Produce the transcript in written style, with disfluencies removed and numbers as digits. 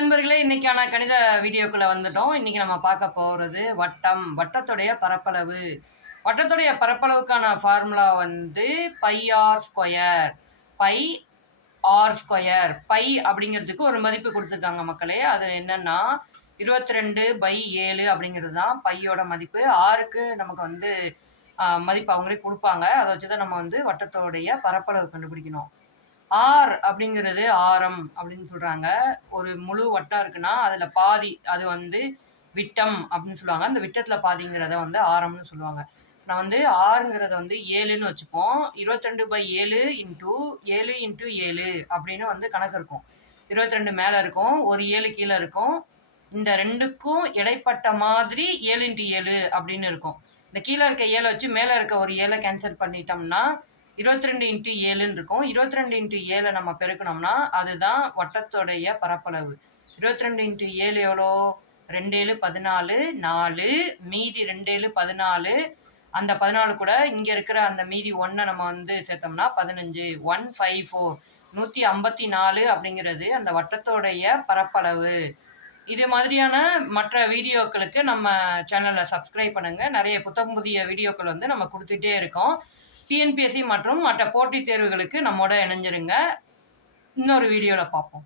நண்பர்களே, இன்னைக்கான கணித வீடியோக்குள்ள வந்துட்டோம். இன்னைக்கு நம்ம பார்க்க போறது வட்டம். வட்டத்துடைய பரப்பளவு. வட்டத்துடைய பரப்பளவுக்கான ஃபார்முலா வந்து pi R square. Pi R square. Pi அப்படிங்கிறதுக்கு ஒரு மதிப்பு கொடுத்துருக்காங்க மக்களே. அது என்னன்னா 22/7 அப்படிங்கிறது தான் பையோட மதிப்பு. ஆருக்கு நமக்கு வந்து மதிப்பு அவங்களே கொடுப்பாங்க. அதை வச்சு தான் நம்ம வந்து வட்டத்தோடைய பரப்பளவு கண்டுபிடிக்கணும். ஆர் அப்படிங்கிறது ஆரம் அப்படின்னு சொல்றாங்க. ஒரு முழு வட்டம் இருக்குன்னா அதுல பாதி அது வந்து விட்டம் அப்படின்னு சொல்லுவாங்க. அந்த விட்டத்துல பாதிங்கிறத வந்து ஆரம்னு சொல்லுவாங்க. நான் வந்து ஆறுங்கிறத வந்து 7ன்னு வச்சுப்போம். 22/7 இன்டூ 7 இன்டூ 7 அப்படின்னு வந்து கணக்கு இருக்கும். 22 மேல இருக்கும், ஒரு 7 கீழே இருக்கும். இந்த ரெண்டுக்கும் இடைப்பட்ட மாதிரி 7 இன்டூ 7 அப்படின்னு இருக்கும். இந்த கீழே இருக்க 7 வச்சு மேலே இருக்க ஒரு 7 கேன்சல் பண்ணிட்டோம்னா 22 இன்ட்டு 7ன்னு இருக்கும். 22 இன்ட்டு 7 நம்ம பெருக்கணும்னா அதுதான் வட்டத்தோடைய பரப்பளவு. 22 இன்ட்டு 7 எவ்வளோ? 2 7 14, 4 மீதி 2 7 14. அந்த 14 கூட இங்க இருக்கிற அந்த மீதி 1 நம்ம வந்து சேர்த்தோம்னா 15. 154 154 அப்படிங்கிறது அந்த வட்டத்தோடைய பரப்பளவு. இது மாதிரியான மற்ற வீடியோக்களுக்கு நம்ம சேனலை சப்ஸ்கிரைப் பண்ணுங்க. நிறைய புதிய வீடியோக்கள் வந்து நம்ம கொடுத்துட்டே இருக்கோம். டிஎன்பிஎஸ்சி மற்றும் மற்ற போட்டித் தேர்வுகளுக்கு நம்மோட இணைஞ்சிருங்க. இன்னொரு வீடியோவில் பார்ப்போம்.